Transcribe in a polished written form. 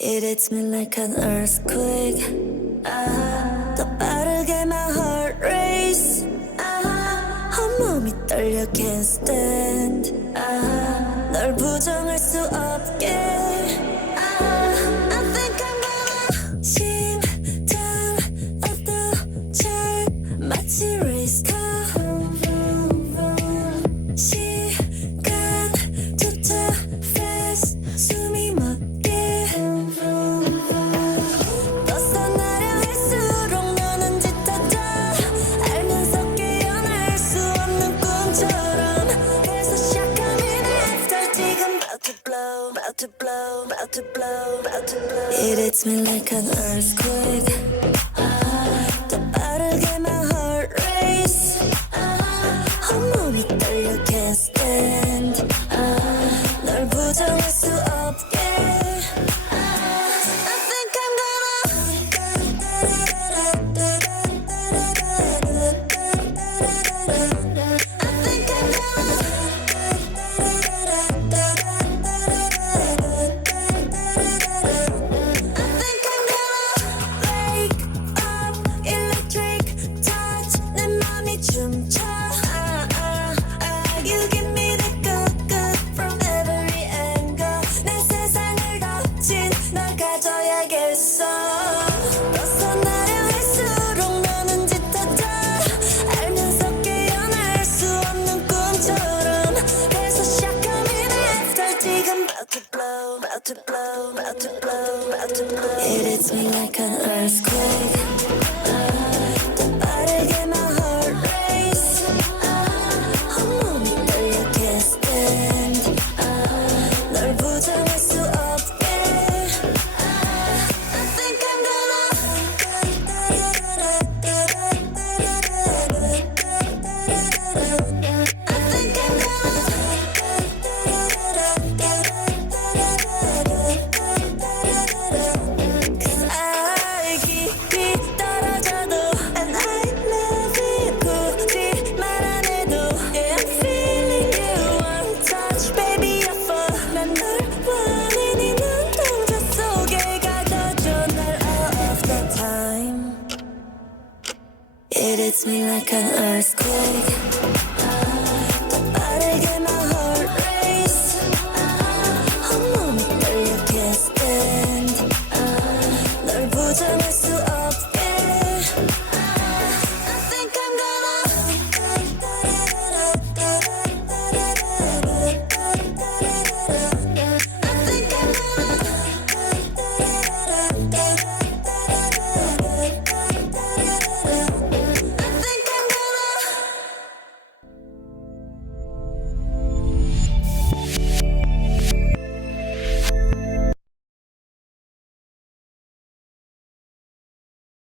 It hits me like an earthquake. 더 빠르게 my heart race. 온몸이 떨려 can't stand. 널 부정할 수 없게. I think I'm gonna 심장 어떠잘 마치 race car. 시간조차 fast 숨이 멎게. 벗어나려 할수록 너는 짙어져. 알면서 깨어날 수 없는 꿈처럼. 그래서 시작하면 after 지금 about to blow, about to blow, about to blow, about to blow. It hits me like an earthquake. 더 빠르게 my heart race. 온몸이 떨려 can't stand. 널 부정할 수 없게. I think I'm wake up, electric touch. 내 맘이 춤춰. You give me the good from every angle. 내 세상을 덮친 널 가져야겠어. 벗어나려 할수록 너는 짙어져. 알면서 깨어날 수 없는 꿈처럼. 그래서 시작하면 after 지금 about to blow, about to blow, about to blow, about to blow. It hits me like an earthquake. 더 빠르게 my heart race. 온몸이 떨려 can't stand. 널 부정할 수 없게. I think I'm Cause I 깊이 떨어져도 and I love you. 굳이 말 안 해도 yeah I'm feeling you. One touch baby I fall. 난 널 원해. 네 눈동자 속에 가둬줘 날 all of the time. It hits me like an earthquake. 더 빠르게 my heart race. 온몸이 떨려 can't stand. 널 부정할 수 없게.